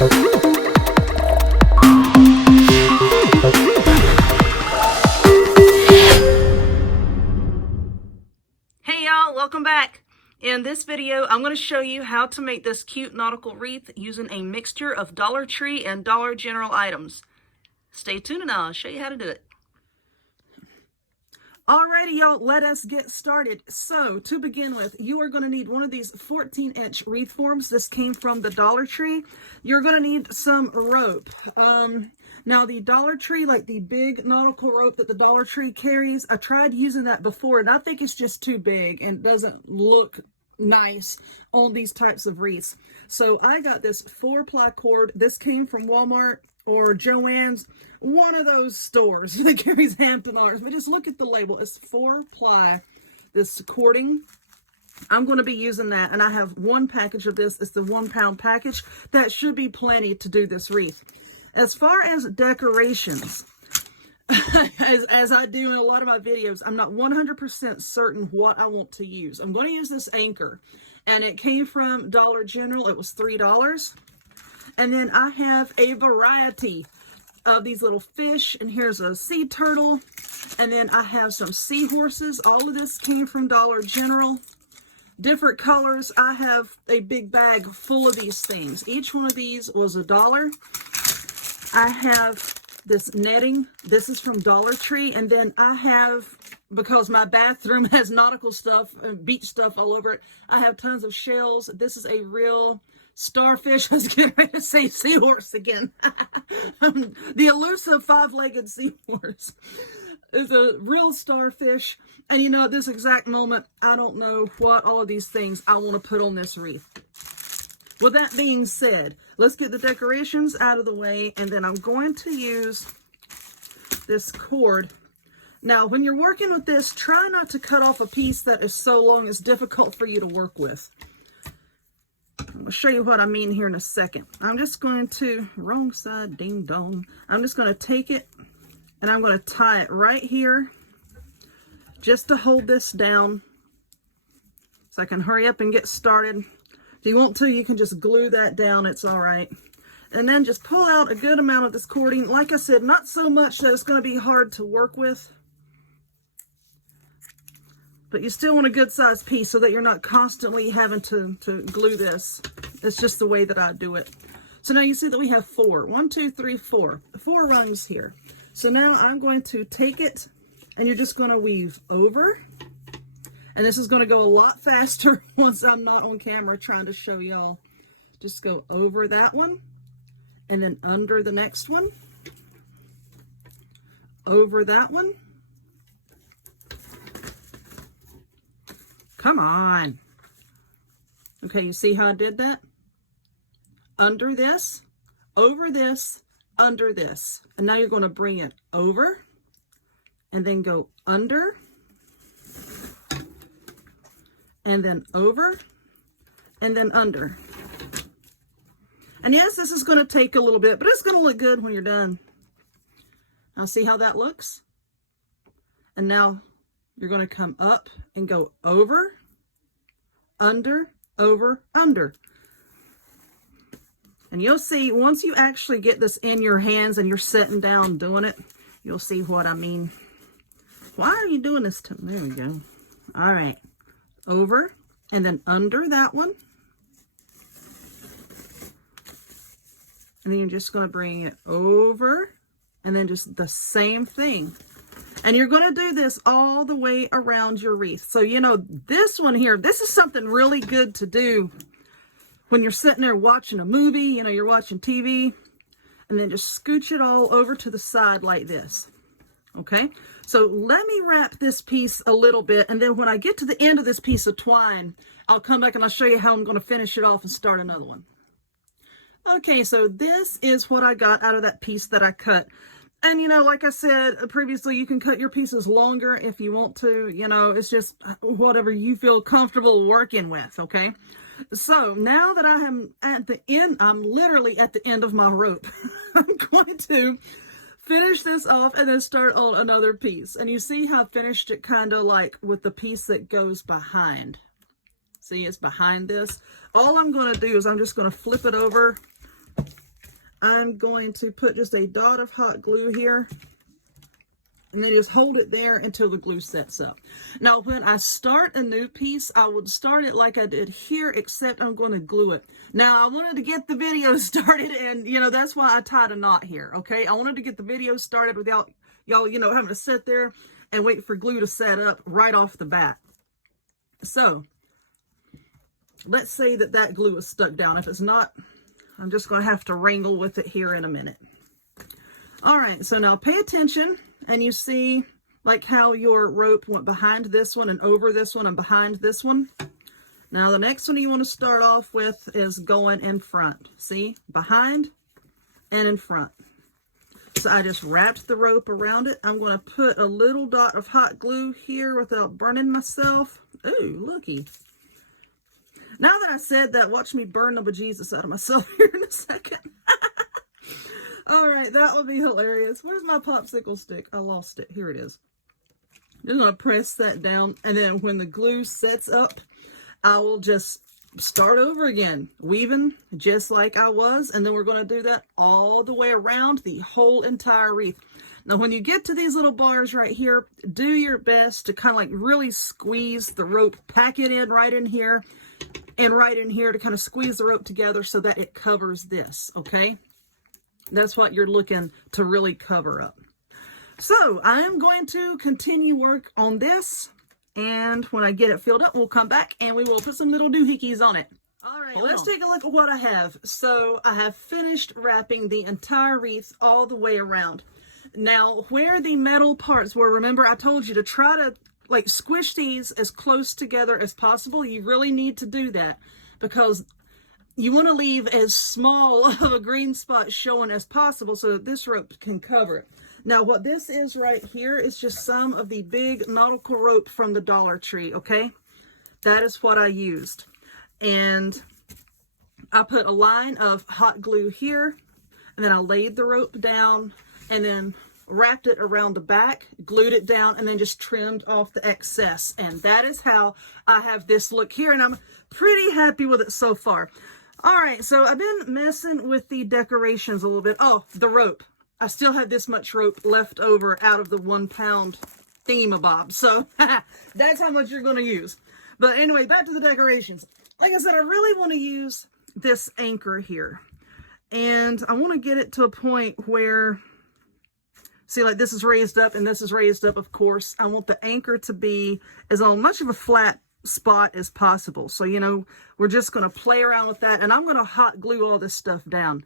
Hey y'all, welcome back. In this video, I'm going to show you how to make this cute nautical wreath using a mixture of Dollar Tree and Dollar General items. Stay tuned and I'll show you how to do it. Alrighty y'all, let us get started. So to begin with, you are going to need one of these 14-inch wreath forms. This came from the Dollar Tree. You're going to need some rope. Now the Dollar Tree, like the big nautical rope that the Dollar Tree carries, I tried using that before and I think it's just too big and doesn't look nice on these types of wreaths. So I got this 4-ply cord. This came from Walmart or Joann's, one of those stores that carries Hampton ours. But just look at the label. It's 4-ply, this cording. I'm going to be using that, and I have one package of this. It's the 1-pound package. That should be plenty to do this wreath. As far as decorations, as I do in a lot of my videos, I'm not 100% certain what I want to use. I'm going to use this anchor, and it came from Dollar General. It was $3. And then I have a variety of these little fish, and here's a sea turtle, and then I have some seahorses. All of this came from Dollar General. Different colors. I have a big bag full of these things. Each one of these was $1. I have this netting. This is from Dollar Tree. And then I have, because my bathroom has nautical stuff and beach stuff all over it, I have tons of shells. This is a real starfish. I was getting ready to say seahorse again. The elusive 5-legged seahorse is a real starfish. And you know, at this exact moment, I don't know what all of these things I want to put on this wreath. With that being said, let's get the decorations out of the way, and then I'm going to use this cord. Now, when you're working with this, try not to cut off a piece that is so long it's difficult for you to work with. I'm going to show you what I mean here in a second. I'm just going to, wrong side, ding dong. I'm just going to take it and I'm going to tie it right here just to hold this down so I can hurry up and get started. If you want to, you can just glue that down. It's all right. And then just pull out a good amount of this cording. Like I said, not so much that it's going to be hard to work with, but you still want a good sized piece so that you're not constantly having to glue this. It's just the way that I do it. So now you see that we have 4. 1, 2, 3, 4. 4 rungs here. So now I'm going to take it, and you're just going to weave over. And this is going to go a lot faster once I'm not on camera trying to show y'all. Just go over that one, and then under the next one, over that one. Come on. Okay, you see how I did that? Under this, over this, under this. And now you're going to bring it over, and then go under, and then over, and then under. And yes, this is going to take a little bit, but it's going to look good when you're done. Now see how that looks? And now you're going to come up and go over, under, over, under. And you'll see, once you actually get this in your hands and you're sitting down doing it, you'll see what I mean. Why are you doing this to me? There we go. All right. Over, and then under that one. And then you're just going to bring it over, and then just the same thing. And you're going to do this all the way around your wreath. So, you know, this one here, this is something really good to do when you're sitting there watching a movie, you know, you're watching TV, and then just scooch it all over to the side like this. Okay, so let me wrap this piece a little bit, and then when I get to the end of this piece of twine, I'll come back and I'll show you how I'm going to finish it off and start another one. Okay, so this is what I got out of that piece that I cut. And, you know, like I said previously, you can cut your pieces longer if you want to. You know, it's just whatever you feel comfortable working with, okay? So now that I am at the end, I'm literally at the end of my rope. I'm going to finish this off and then start on another piece. And you see how I finished it kind of like with the piece that goes behind. See, it's behind this. All I'm going to do is I'm just going to flip it over I'm going to put just a dot of hot glue here. And then just hold it there until the glue sets up. Now, when I start a new piece, I would start it like I did here, except I'm going to glue it. Now, I wanted to get the video started, and, you know, that's why I tied a knot here, okay? I wanted to get the video started without y'all, you know, having to sit there and wait for glue to set up right off the bat. So, let's say that that glue is stuck down. If it's not, I'm just going to have to wrangle with it here in a minute. All right, so now pay attention, and you see like how your rope went behind this one and over this one and behind this one. Now the next one you want to start off with is going in front. See, behind and in front. So I just wrapped the rope around it. I'm going to put a little dot of hot glue here without burning myself. Ooh, looky. Now that I said that, watch me burn the bejesus out of myself here in a second. All right, that will be hilarious. Where's my popsicle stick? I lost it. Here it is. I'm going to press that down, and then when the glue sets up, I will just start over again, weaving just like I was, and then we're going to do that all the way around the whole entire wreath. Now, when you get to these little bars right here, do your best to kind of like really squeeze the rope, pack it in right in here, and right in here to kind of squeeze the rope together so that it covers this, okay? That's what you're looking to really cover up. So I am going to continue work on this, and when I get it filled up, we'll come back and we will put some little doohickeys on it. All right, let's take a look at what I have. So I have finished wrapping the entire wreath all the way around. Now, where the metal parts were, remember I told you to try to like squish these as close together as possible. You really need to do that because you want to leave as small of a green spot showing as possible so that this rope can cover it. Now, what this is right here is just some of the big nautical rope from the Dollar Tree, okay? That is what I used. And I put a line of hot glue here, and then I laid the rope down, and then wrapped it around the back, glued it down, and then just trimmed off the excess. And that is how I have this look here, and I'm pretty happy with it so far. All right, so I've been messing with the decorations a little bit. Oh, the rope. I still have this much rope left over out of the 1 pound thingamabob. So that's how much you're going to use. But anyway, back to the decorations. Like I said, I really want to use this anchor here. And I want to get it to a point where, see, like this is raised up and this is raised up, of course. I want the anchor to be as on much of a flat spot as possible. So, you know, we're just going to play around with that, and I'm going to hot glue all this stuff down.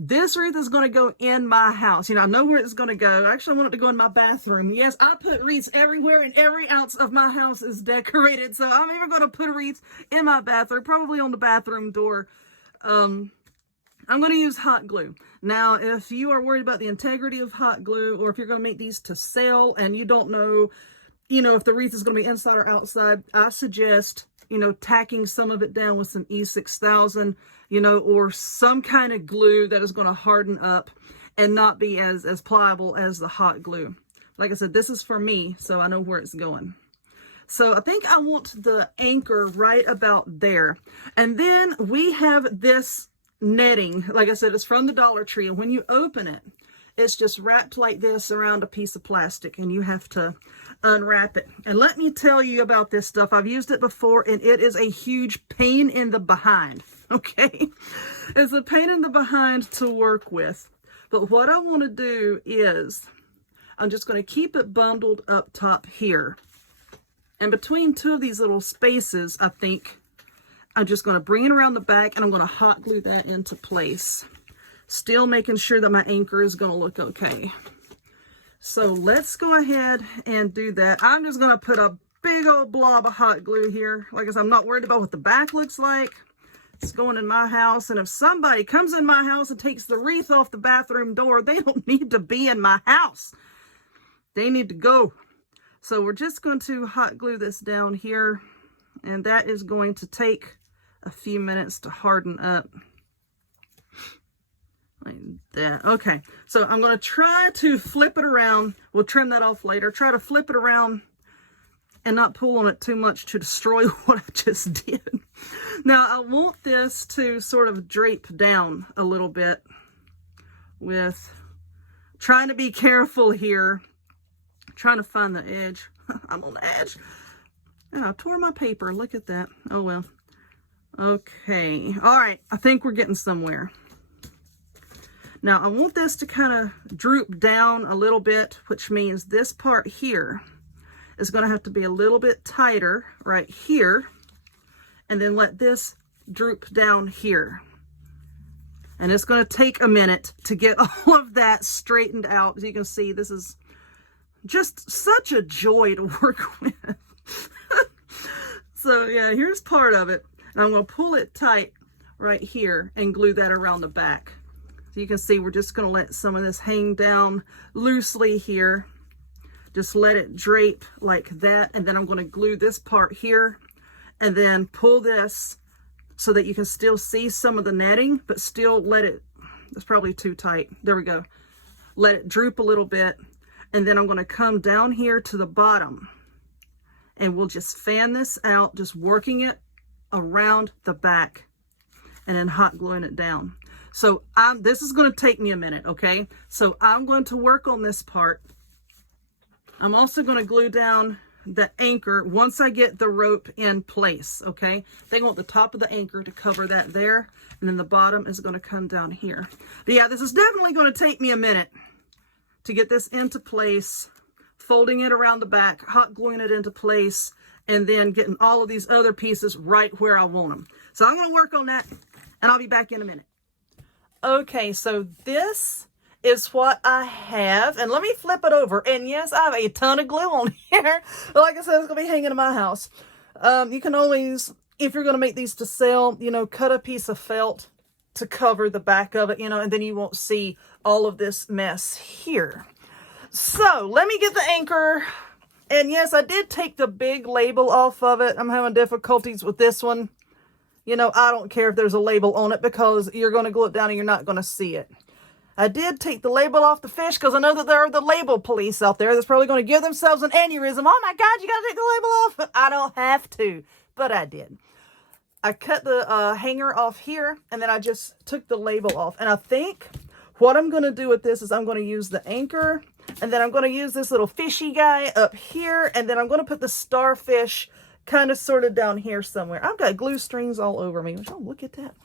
This wreath is going to go in my house. You know, I know where it's going to go. Actually, I want it to go in my bathroom. Yes, I put wreaths everywhere, and every ounce of my house is decorated. So I'm even going to put a wreath in my bathroom, probably on the bathroom door. I'm going to use hot glue. Now, if you are worried about the integrity of hot glue, or if you're going to make these to sell and you don't know, you know, if the wreath is going to be inside or outside, I suggest, you know, tacking some of it down with some E6000, you know, or some kind of glue that is going to harden up and not be as pliable as the hot glue. Like I said, this is for me, so I know where it's going. So I think I want the anchor right about there. And then we have this netting. Like I said, it's from the Dollar Tree. And when you open it, it's just wrapped like this around a piece of plastic, and you have to unwrap it. And let me tell you about this stuff. I've used it before, and it is a huge pain in the behind, okay? It's a pain in the behind to work with. But what I want to do is I'm just going to keep it bundled up top here. And between two of these little spaces, I think I'm just going to bring it around the back, and I'm going to hot glue that into place. Still making sure that my anchor is going to look okay. So let's go ahead and do that. I'm just going to put a big old blob of hot glue here. Like I said, I'm not worried about what the back looks like. It's going in my house. And if somebody comes in my house and takes the wreath off the bathroom door, they don't need to be in my house. They need to go. So we're just going to hot glue this down here. And that is going to take a few minutes to harden up. Like that. Okay, so I'm going to try to flip it around. We'll trim that off later. Try to flip it around and not pull on it too much to destroy what I just did. Now, I want this to sort of drape down a little bit. with trying to be careful here. Trying to find the edge. I'm on the edge. And I tore my paper. Look at that. Oh, well. Okay. All right. I think we're getting somewhere. Now, I want this to kind of droop down a little bit, which means this part here is going to have to be a little bit tighter right here. And then let this droop down here. And it's going to take a minute to get all of that straightened out. As you can see, this is just such a joy to work with. So yeah, here's part of it. And I'm going to pull it tight right here and glue that around the back. So you can see we're just going to let some of this hang down loosely here. Just let it drape like that. And then I'm going to glue this part here and then pull this so that you can still see some of the netting, but still let it, it's probably too tight. There we go. Let it droop a little bit. And then I'm going to come down here to the bottom and we'll just fan this out, just working it around the back and then hot gluing it down. So this is going to take me a minute, okay? So I'm going to work on this part. I'm also going to glue down the anchor once I get the rope in place, okay? They want the top of the anchor to cover that there, and then the bottom is going to come down here. But yeah, this is definitely going to take me a minute to get this into place, folding it around the back, hot gluing it into place, and then getting all of these other pieces right where I want them. So I'm going to work on that, and I'll be back in a minute. Okay, so this is what I have, and let me flip it over. And yes, I have a ton of glue on here. But like I said, it's going to be hanging in my house. You can always, if you're going to make these to sell, you know, cut a piece of felt to cover the back of it, you know, and then you won't see all of this mess here. So let me get the anchor. And yes, I did take the big label off of it. I'm having difficulties with this one. You know, I don't care if there's a label on it because you're going to glue it down and you're not going to see it. I did take the label off the fish because I know that there are the label police out there that's probably going to give themselves an aneurysm. Oh my God, you got to take the label off. I don't have to, but I did. I cut the hanger off here and then I just took the label off. And I think what I'm going to do with this is I'm going to use the anchor and then I'm going to use this little fishy guy up here. And then I'm going to put the starfish kind of sort of down here somewhere. I've got glue strings all over me. Oh, look at that.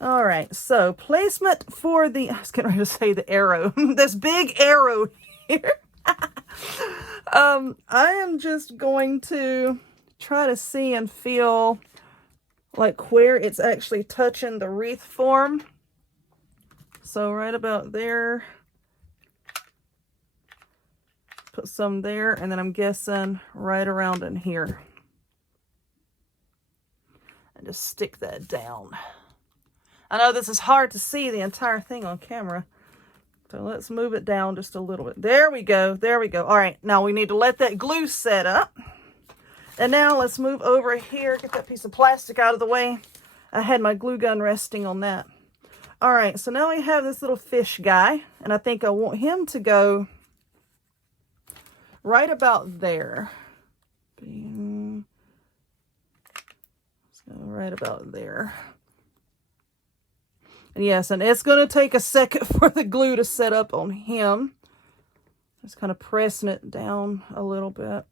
All right, so placement for the, I was getting ready to say the arrow, this big arrow here. I am just going to try to see and feel like where it's actually touching the wreath form. So right about there, put some there, and then I'm guessing right around in here. And just stick that down. I know this is hard to see the entire thing on camera. So let's move it down just a little bit. There we go. There we go. All right. Now we need to let that glue set up. And now let's move over here. Get that piece of plastic out of the way. I had my glue gun resting on that. All right. So now we have this little fish guy. And I think I want him to go right about there. Let's go right about there. Yes, and it's going to take a second for the glue to set up on him. Just kind of pressing it down a little bit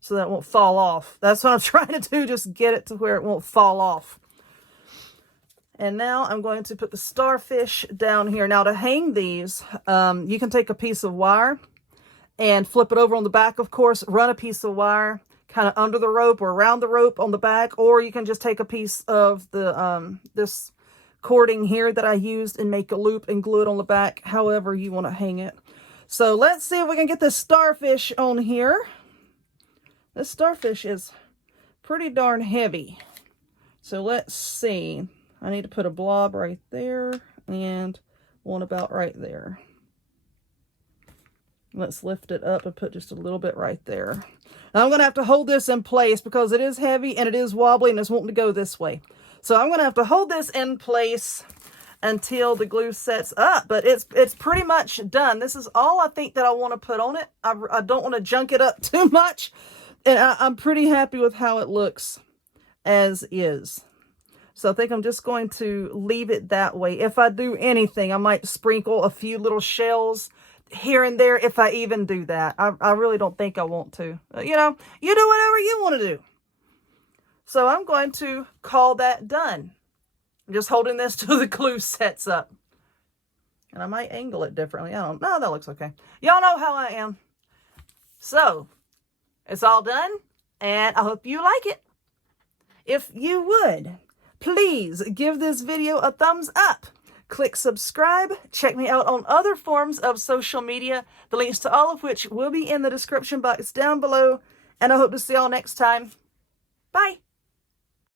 so that it won't fall off. That's what I'm trying to do, just get it to where it won't fall off. And now I'm going to put the starfish down here. Now to hang these, you can take a piece of wire and flip it over on the back, of course, run a piece of wire kind of under the rope or around the rope on the back, or you can just take a piece of the this cording here that I used and make a loop and glue it on the back, however you want to hang it. So let's see if we can get this starfish on here. This starfish is pretty darn heavy. So let's see. I need to put a blob right there and one about right there. Let's lift it up and put just a little bit right there. Now I'm going to have to hold this in place because it is heavy and it is wobbly and it's wanting to go this way. So I'm going to have to hold this in place until the glue sets up. But it's pretty much done. This is all I think that I want to put on it. I don't want to junk it up too much. And I'm pretty happy with how it looks as is. So I think I'm just going to leave it that way. If I do anything, I might sprinkle a few little shells here and there, if I even do that. I really don't think I want to. You know, you do whatever you want to do. So I'm going to call that done. I'm just holding this till the glue sets up. And I might angle it differently. I don't know. That looks okay. Y'all know how I am. So, it's all done. And I hope you like it. If you would, please give this video a thumbs up. Click subscribe. Check me out on other forms of social media. The links to all of which will be in the description box down below. And I hope to see y'all next time. Bye.